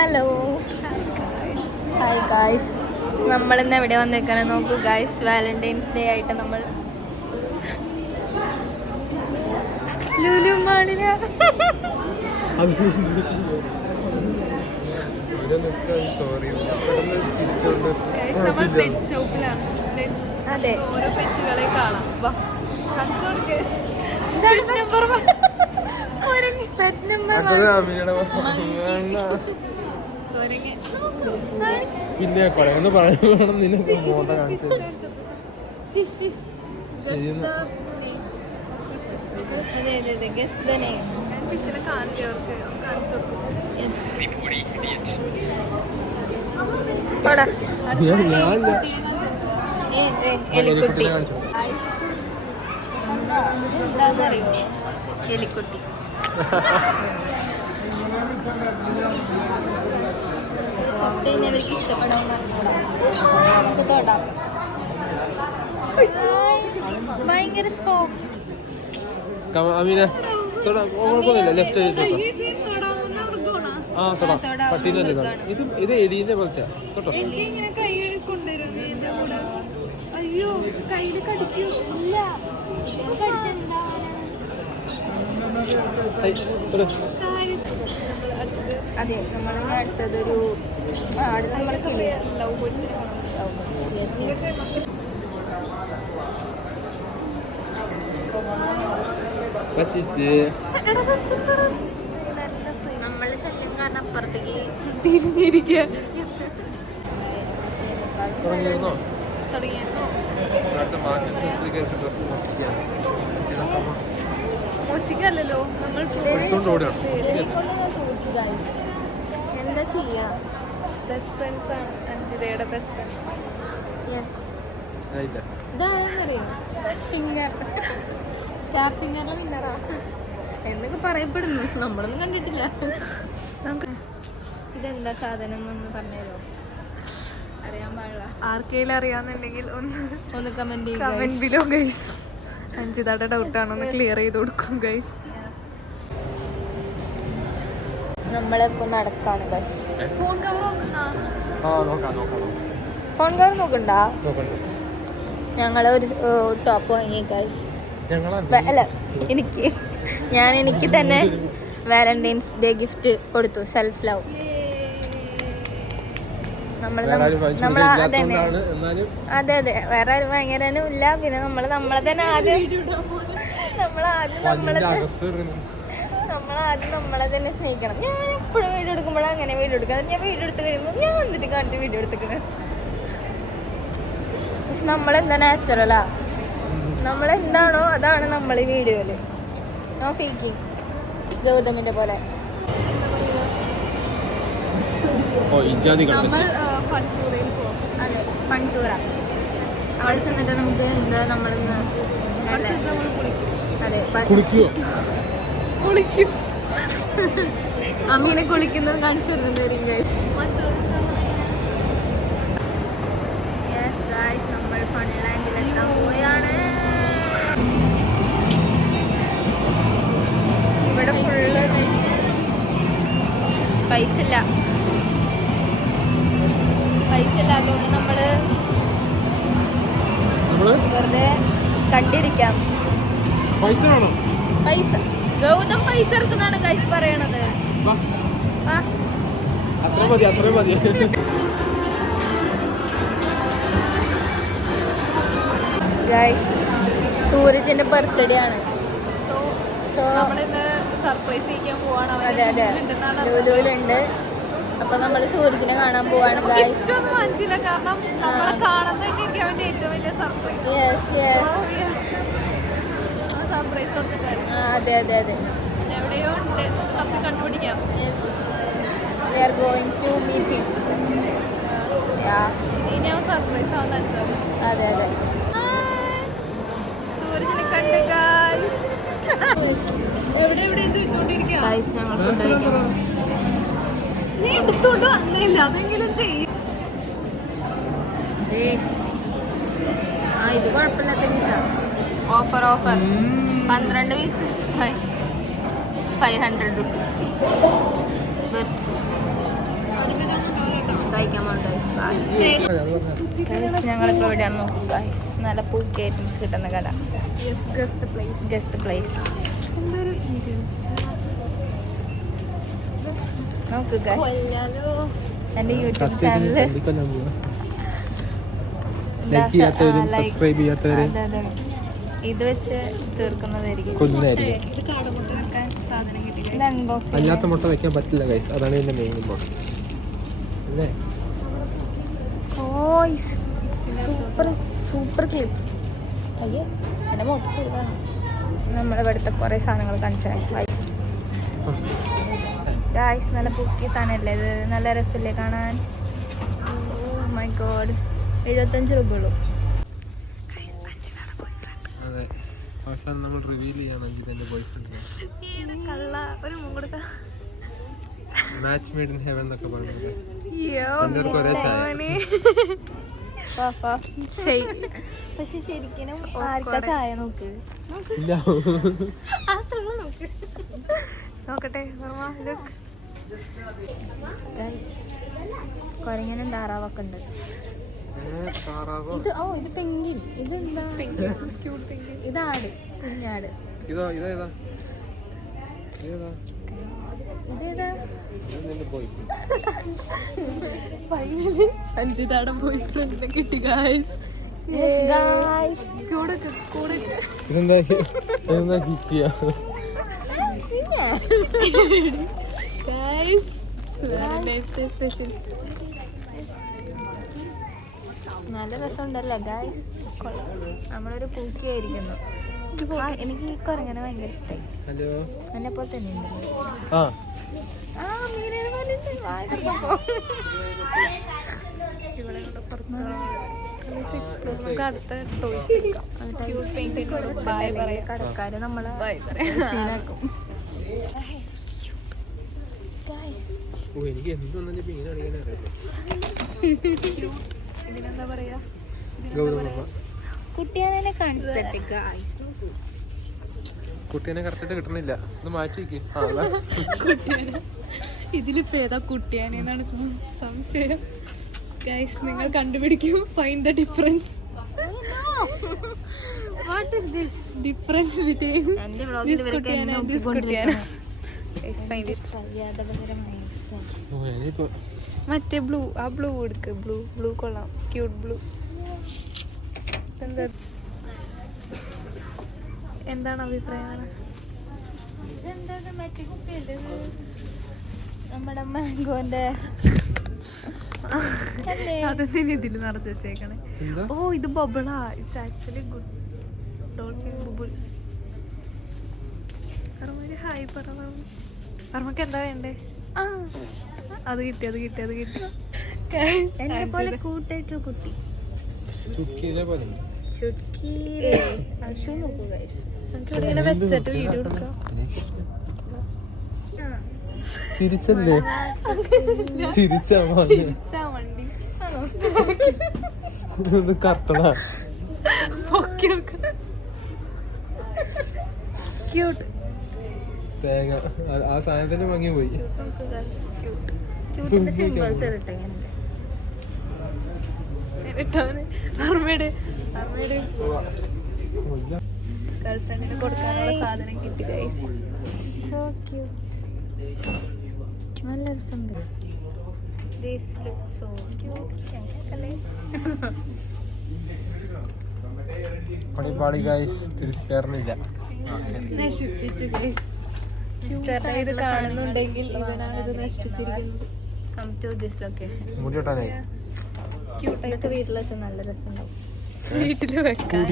Hello hi guys. നമ്മളിന്ന് എവിടെ വന്നേക്കാണ് നോക്കൂ ഗായ്സ്. വാലന്റൈൻസ് ഡേ ആയിട്ട് നമ്മൾ ലുലു മാളില നമ്മൾ പെറ്റ് ഷോപ്പിലാണ്. അതെ, ഓരോ പെറ്റുകളെ കാണാം. പിന്നെ ഒന്ന് പറയണം നിന്നെ ഫോട്ടോ കാണിച്ചു. എലിക്കുട്ടി എന്താണെന്നറിയോ? എലിക്കുട്ടി കുട്ടീനെ അവർക്ക് ഇഷ്ടപ്പെടാൻ നമുക്ക് തൊടാം. ഭയങ്കര സോഫ്റ്റ്. ഇത് എലീന്റെ പോലത്തെ തൊട്ടോ. അയ്യോ കയ്യില് കടിക്കൂ. ഇല്ല അതെ, നമ്മളിനി അടുത്തതൊരു നമ്മള് ശല്യം കാരണം അപ്പുറത്തേക്ക് തിരിഞ്ഞിരിക്കുക. തുടങ്ങിയിരുന്നു. മോശിക്കല്ലോ നമ്മൾ എന്താ ചെയ്യാ? ബെസ്റ്റ് ഫ്രണ്ട്സ് ആണ് അഞ്ജിതയുടെ ബെസ്റ്റ് ഫ്രണ്ട്സ്. യെസ്, ഇതാണെന്നറിയോ ഫിംഗർ സ്റ്റാർ ഫിംഗറിലെ വിന്നറാ എന്നൊക്കെ പറയപ്പെടുന്നു. നമ്മളൊന്നും കണ്ടിട്ടില്ല. നമുക്ക് ഇതെന്താ സാധനം എന്നൊന്ന് പറഞ്ഞുതരോ? അറിയാൻ പാടില്ല. ആർക്കെങ്കിലും അറിയാന്നുണ്ടെങ്കിൽ ഒന്ന് കമന്റ് ബിലോ ഗൈസ്. അഞ്ജിതയുടെ ഡൗട്ടാണ്, ഒന്ന് ക്ലിയർ ചെയ്ത് കൊടുക്കും ഗൈസ്. നമ്മളിപ്പോ നടക്കാണ് ഗൈസ്. ഫോൺ കവർ നോക്കണ്ട. ഞങ്ങള് ഒരു ടോപ്പ് വാങ്ങി ഗൈസ്. അല്ല, എനിക്ക് തന്നെ വാലന്റൈൻസ് ഡേ ഗിഫ്റ്റ് കൊടുത്തു. Self love. അതെ അതെ, വേറെ ആരും ഭയങ്കരനും ഇല്ല. പിന്നെ നമ്മളെ തന്നെ ആദ്യം നമ്മളെ തന്നെ സ്നേഹിക്കണം. ഞാൻ എപ്പോഴും വീഡിയോ എടുക്കുമ്പോഴാണ് അങ്ങനെ വീഡിയോ എടുക്കുന്നത്. ഞാൻ വീഡിയോ എടുത്ത് കഴിയുമ്പോൾ ഞാൻ വന്നിട്ട് കാണിച്ച് വീഡിയോ എടുത്തിക്കണേ. പക്ഷെ നമ്മളെന്താ നാച്ചുറലാ, നമ്മളെന്താണോ അതാണ് നമ്മൾ ഈ വീഡിയോയില്. നോ ഫേക്കിങ്. ഗൗതമിന്റെ പോലെ നമ്മൾ അതെ ഫൺ ടൂറാ. അവിടെ ചെന്നിട്ട് നമുക്ക് എന്താ നമ്മളിന്ന് അതെ കുളിക്കും. അമ്മീനെ കുളിക്കുന്നത് കാണിച്ചു തരുന്നതായിരിക്കും. നമ്മൾ ഫൺലാൻഡിലെത്താൻ പോയാണ്. ഇവിടെ ഫുള്ള് പൈസ ഇല്ലാത്തതുകൊണ്ട് നമ്മള് വെറുതെ കണ്ടിരിക്കാം. പൈസ ഗൗതം പൈസ ഇറക്കുന്നാണ് ഗൈസ് പറയണത്. ഗൈസ്, സൂരജിന്റെ ബർത്ത്ഡേ ആണ്. സോ നമ്മളിന്ന് സർപ്രൈസ് ചെയ്യാൻ പോവാണ്. അതെ അതെ, ലുലുവിലുണ്ട്. അപ്പൊ നമ്മള് സൂരജിനെ കാണാൻ പോവാണ് ഗൈസ്. ഒന്നും മനസ്സില്ല, കാരണം നമ്മളെ കാണുന്നതായിരിക്കും അവന്റെ ഏറ്റവും വലിയ സർപ്രൈസ്. സർപ്രൈസ് അതെ അതെ അതെ, എവിടെയോ ഉണ്ട്, നമുക്ക് കണ്ടുപിടിക്കാം. We are going to meet him. ഇനി അവൻ സർപ്രൈസ് ആവുന്ന വെച്ചാൽ അതെ അതെ. സൂരജിനെ കണ്ടു എവിടെ ചോദിച്ചോണ്ടിരിക്കുക. ഞങ്ങൾ ഫുഡ് കഴിക്കാം. നീ എടുത്തോണ്ട് വന്നില്ല, അതെങ്കിലും ചെയ്യും. ഇത് കുഴപ്പമില്ലാത്ത പീസ. Offer 12 piece 500 rupees. ഞങ്ങളിപ്പോ എവിടെയാണ് നോക്കും ഗൈസ്. നല്ല പൂക്കി ഐറ്റംസ് കിട്ടുന്ന കട. ജസ്റ്റ് പ്ലേസ് നോക്ക് ഗൈസ്. എൻ്റെ യൂട്യൂബ് ചാനല് ഇത് വെച്ച് തീർക്കുന്നതായിരിക്കും. അല്ലാത്ത മുട്ട വെക്കാൻ പറ്റില്ല ഗൈസ്, അതാണ് ഇതിന്റെ മെയിൻ ഇമ്പോർട്ടൻറ്റ്. Super clips. എൻ്റെ മൊത്തം നമ്മുടെ ഇവിടുത്തെ കുറേ സാധനങ്ങൾ കാണിച്ചാൽ ഗൈസ്. ഗൈസ് നല്ല പൊക്കി താനല്ലേ ഇത്, നല്ല രസമില്ലേ കാണാൻ. ഓ മൈ ഗോഡ്, 75 രൂപ ഉള്ളൂ. അതെ, അവസാനം നമ്മൾ റിവീൽ ചെയ്യാണെങ്കിൽ എന്റെ ബോയ്ഫ്രണ്ട് കള്ള ഒരു മുങ്ങുടുക്ക മാച്ച് മെയ്ഡ് ഇൻ ഹെവൻ എന്നൊക്കെ പറഞ്ഞത്. പക്ഷെ ശരിക്കും ആർക്കാ ചായ നോക്ക് നോക്കട്ടെ. കൊരങ്ങനും താറാവൊക്കെ ഉണ്ട്. ഇത് ഇത് പെങ്കിൻ. ഇതെന്താ? ഇതാട്, കുഞ്ഞാട്. ഇതേതാ? ഫൈനലി അഞ്ചിതാടം പോയി ഫ്രണ്ടിനെ കിട്ടി ഗായ്സ്. സ്പെഷ്യൽ നല്ല രസമുണ്ടല്ലോ ഗായ്സ്. നമ്മളൊരു പൂക്കിയായിരിക്കുന്നു. എനിക്ക് ഈ കുരങ്ങനെ ഭയങ്കര ഇഷ്ടമായി. എന്നെ പോലെ തന്നെ കടക്കാര് നമ്മളെ ഇതിനെന്താ പറയാ, കുട്ടിയാനെ കാണിച്ചിട്ടേക്ക. കുട്ടീനെ കറക്റ്റായിട്ട് കിട്ടണില്ല, ഇത് മാറ്റി ഇതിലിപ്പോ ഏതാ കുട്ടിയാനെന്നാണ് സംശയം. ഗൈസ് നിങ്ങൾ കണ്ടുപിടിക്കൂ. Find the difference. What is this difference between this കുട്ടിയാന ആൻഡ് ദിസ് കുട്ടിയാന? Guys find it. മറ്റേ ബ്ലൂ, ആ ബ്ലൂ എടുക്ക്. ബ്ലൂ കൊള്ളാം, ക്യൂട്ട് ബ്ലൂ. എന്താണ് അഭിപ്രായം? മറ്റേ കുപ്പിയല്ലേ നമ്മുടെ മാംഗോന്റെ? അതെന്തിനാ ഇതിൽ നിറച്ച് വെച്ചേക്കണേ? ഓ ഇത് ബബിളാ. It's actually good dolphin bubble. Hi പറമ്മക്ക് എന്താ വേണ്ടേ? ആ അത് കിട്ടി. പോലെ കൂട്ടായിട്ടുള്ള കുട്ടി ചുട്ക്കി. അശു നോക്കൂ ഗൈസ്, നമുക്ക് വെച്ചിട്ട് വീഡിയോ എടുക്കാം. തിരിച്ചല്ലേ? തിരിച്ചാ വണ്ടി ആണോ? കറക്റ്റടാ. ക്യൂട്ട് തേങ്ങ ആ സാധനത്തിന്റെ ഭംഗി പോയി. ക്യൂട്ടിന്റെ സിമ്പിൾസ് ഇരട്ടെ ഗേൾഫ്രണ്ടിന് കൊടുക്കാനുള്ള സാധനം കിട്ടി ഗൈസ്. So cute. നല്ല രസമുണ്ട്. This look so cute. പണിപ്പാടി ഗൈസ്, തിരിച്ചു കയറുന്നില്ല. നശിപ്പിച്ചു ഗൈസ്. ഇത് കാണുന്നുണ്ടെങ്കിൽ ഇവനാണ് ഇത് നശിപ്പിച്ചിരിക്കുന്നത്. Come to this location. മുടിയോട്ടാനായി ക്യൂട്ടായിട്ട് വീട്ടിൽ വെച്ചാൽ നല്ല രസമുണ്ടാവും. വീട്ടിൽ വെക്കാൻ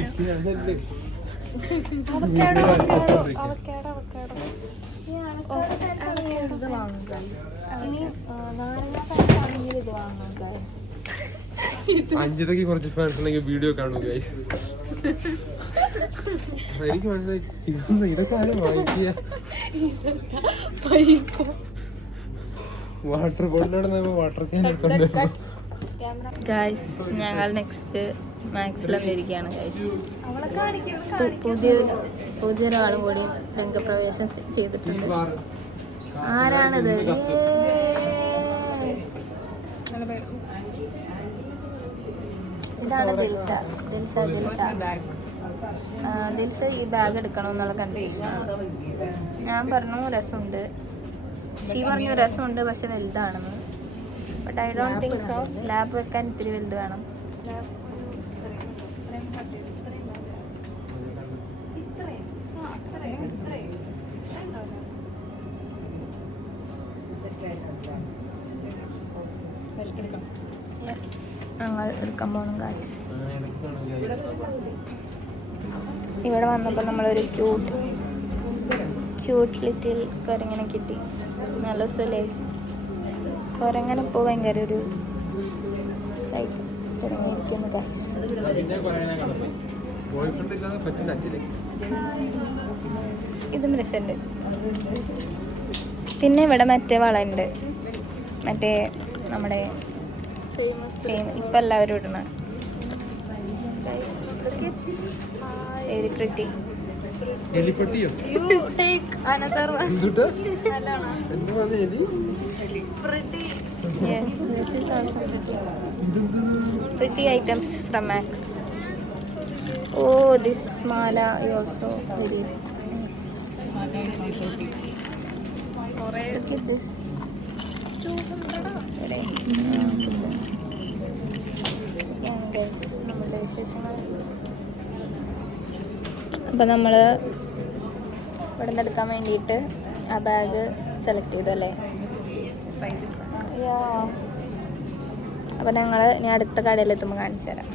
അഞ്ചിതയ്ക്ക് കുറച്ച് ഫാൻസ് ഉണ്ടെങ്കിൽ വീഡിയോ കാണും ഗൈസ്. എനിക്ക് മനസ്സിലായി ഇതൊക്കെ ആരും വാങ്ങിക്കുക. വാട്ടർ ബോട്ടിലോടെ വാട്ടർ ക്യാൻ എടുത്തോണ്ട് ഗൈസ് ഞങ്ങൾ നെക്സ്റ്റ് മാക്സിൽ വന്നിരിക്കുകയാണ് ഗൈസ്. പുതിയൊരാളും കൂടി രംഗപ്രവേശം ചെയ്തിട്ടുണ്ട്. ആരാണിത്? ഇതാണ് ദിൽഷ. ദിൽഷ ഈ ബാഗ് എടുക്കണം എന്നുള്ള കൺഫ്യൂഷനാണ്. ഞാൻ പറഞ്ഞു രസമുണ്ട്, ഷീ പറഞ്ഞു രസമുണ്ട് പക്ഷെ വലുതാണെന്ന്. But I don't think so. Lab വെക്കാൻ ഇത്തിരി വലുത് വേണം. യെസ്, ഞങ്ങൾ എടുക്കാൻ പോകണം ഗായ്സ്. ഇവിടെ വന്നപ്പോൾ നമ്മളൊരു ക്യൂട്ട് ലിറ്റിൽ കുരങ്ങനെ കിട്ടി. നല്ല സുലേ കുരങ്ങനെ ഇപ്പോൾ ഭയങ്കര ഒരു ലൈക്ക് കുരങ്ങിയിരിക്കുന്നു ഗായ്സ്. ഇതും രസമുണ്ട്. പിന്നെ ഇവിടെ മറ്റേ വളയുണ്ട്, മറ്റേ നമ്മുടെ ഇപ്പം എല്ലാവരും ഇടണ. Very pretty. You take another one. Pretty. Yes, this is also pretty. Pretty items from Max. Oh, this mala is also very nice. Look at this. നമ്മളുടെ വിശേഷങ്ങൾ. അപ്പം നമ്മൾ ഇവിടെ നിന്ന് എടുക്കാൻ വേണ്ടിയിട്ട് ആ ബാഗ് സെലക്ട് ചെയ്തു അല്ലേ? അപ്പം ഞങ്ങൾ ഇനി അടുത്ത കടയിലെത്തുമ്പോൾ കാണിച്ചു തരാം.